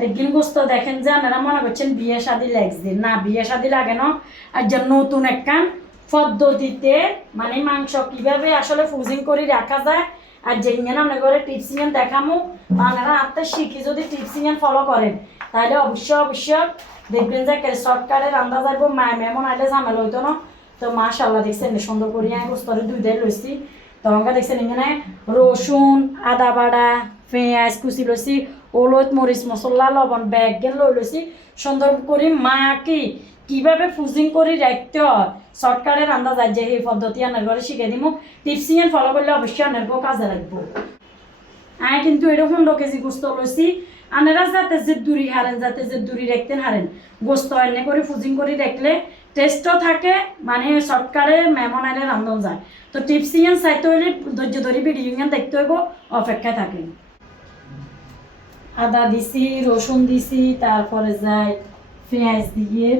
দেখবেন গোস্ত দেখেন যে আপনারা মনে করছেন বিয়ে শাদী লাগছে না, বিয়ে শাদী লাগে না। আর যে নতুন একটা পদ্ধতিতে মানে মাংস কিভাবে আসলে ফ্রোজিং করে রাখা যায় আর যেখানে আমরা করে টিপসিং দেখামো, আপনারা আত্মা শিখে যদি টিপসিং ফলো করেন তাহলে অবশ্যই দেখবেন যে শর্টকাটে রান্না যাবো মেমন আইলে ঝামেলা হইতো না। তো মাশাআল্লাহ দেখছেন সুন্দর করে আমি গোস্তরে দুই দিয়ে লইছি। তখন দেখছেন এখানে রসুন, আদা বাটা, পেঁয়াজ কুচি লইছি, হলুদ মরিচ মশলা লবণ ব্যাগেন লইছি। সুন্দর করে মা কিভাবে ফ্রোজিং করে রাখতে হয় শর্টকাটে রান্না যায় যে এই পদ্ধতি আনার ঘরে শিখে দিব। টিপসিং ফলো করলে অবশ্যই আনার কাজে লাগবো। আমি কিন্তু এটা 15 কেজি গোস্ত লইছি। আনারা যাতে যে দূরি হারেন, যাতে যে দূরি রাখতেন হারেন, গোস্ত এনে করে ফ্রোজিং করে রাখলে টেস্টও থাকে, মানে শর্টকাটে মেমন আইলে রান্ধন যায়। তো টিপসিং চাইতে হইলে ধৈর্য ধরে ভিডিও দেখতে হইব, অপেক্ষায় থাকেন। আদা দিছি, রসুন দিছি, তারপরে যাই পেঁয়াজ দিয়ে,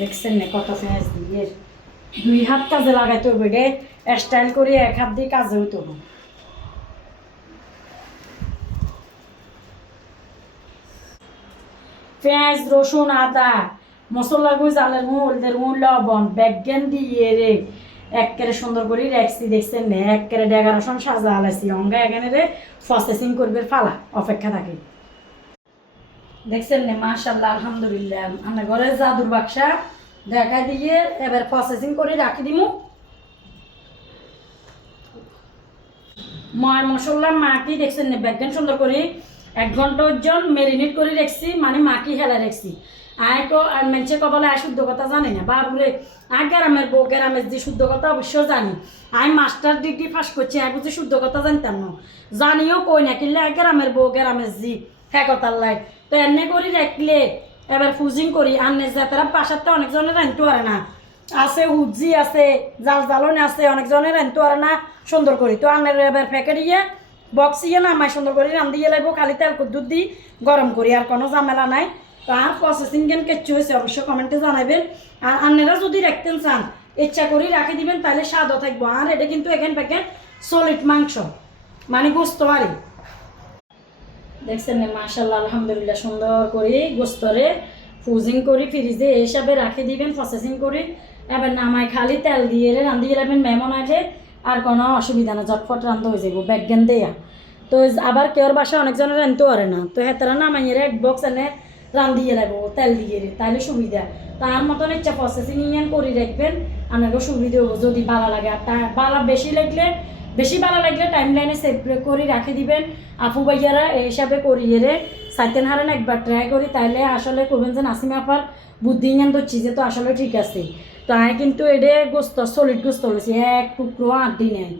দেখছেন না কত পেঁয়াজ দিয়ে 2 হাত কাজে লাগাইতে হবে। এটা স্টাইল করে 1 হাত দিয়ে কাজে হইতো না। পেঁয়াজ রসুন আদা মশলা গুঁড়ো জালের গুঁড়ো হলদের গুঁড়ো লবণ ব্যাগেন দিয়ে রে একেবারে সুন্দর করে রাখছি। দেখছেন না একেবারে ডেকারেশন সাজা আলাইছি। অঙ্গা এখানে রে প্রসেসিং করবে ফালা, অপেক্ষা থাকে। দেখছেন না মাশাআল্লাহ আলহামদুলিল্লাহ আমার ঘরে জাদুর বাক্সা দেখা দিয়ে এবার প্রসেসিং করে রাখি দিমু। মশলা মাটি দেখছেন না ব্যাগেন সুন্দর করে 1 ঘন্টা ওজন মেরিনেট করে রাখছি, মানে মাটি হেলা রাখছি। আয় তো আর মেনছে কবলে আয় শুদ্ধ কথা জানি না বাবুরে। আর গ্রামের বউ গ্রামের যে শুদ্ধ কথা অবশ্য জানি। আমি মাস্টার ডিগ্রি পাস করছি, আমি বুঝি শুদ্ধ কথা জানতাম না, জানিও কই না কিনলে আর গ্রামের বউ গ্রামের জি হ্যাঁ কথার লাই। তো এনে করে রাখলে এবার ফ্রোজিং করি আনে যে তারা পাশাতে অনেকজনের রাঁধতে পারে না, আছে উজ্জি আছে জাল জালনে আছে অনেকজনের রাঁধতে পারে না সুন্দর করি। তো আনের এবার প্যাকেট ইয়ে বক্স ইয়ে না আমায় সুন্দর করে রান্ধিয়ে লাগবো, খালি তেল দুধ দিই গরম করি, আর কোনো ঝামেলা নাই। তো আর প্রসেসিং গেম কেচ্ছু হয়েছে অবশ্যই কমেন্টে জানাবেন। আর আপনারা যদি রাখতেন চান ইচ্ছা করেই রাখি দিবেন, তাহলে স্বাদও থাকবো। আর এটা কিন্তু এখান প্যাকেট সলিড মাংস, মানে গোস্ত আরে দেখছেন না মাশাআল্লাহ আলহামদুলিল্লাহ সুন্দর করে গোস্তরে ফ্রোজিং করি ফ্রিজে হিসাবে রাখি দিবেন প্রসেসিং করি। এবার নামায় খালি তেল দিয়ে রান্ধিয়ে রাখবেন মেমন আছে, আর কোনো অসুবিধা না, ঝটফট রান্ধা হয়ে যাবো ব্যাগেন দেয়া। তো আবার কেউর বাসা অনেকজনের রাঁধতে পারে না, তো হেতারা নামাইয়ে 1 বক্স এনে রান্ধিয়ে লাগবো তেল দিয়ে তাহলে সুবিধা। তার মতন ইচ্ছা প্রসেসিং ইঞ্জিন করে রাখবেন, আপনাকে সুবিধা হবো যদি ভালো লাগে। আর ভালো বেশি ভালো লাগলে টাইম লাইনে সেভ করে রাখে দিবেন। আপু ভাইয়ারা এই হিসাবে করিয়ে সাইতেন হারেন একবার ট্রাই করি, তাইলে আসলে করবেন যে নাসিমা আপার বুদ্ধি জ্ঞান ধরছি যে তো আসলে ঠিক আছে। তো আমি কিন্তু এটা গোস্ত সলিড গোস্ত হয়েছি, 1 টুকরো আড্ডি নেয়।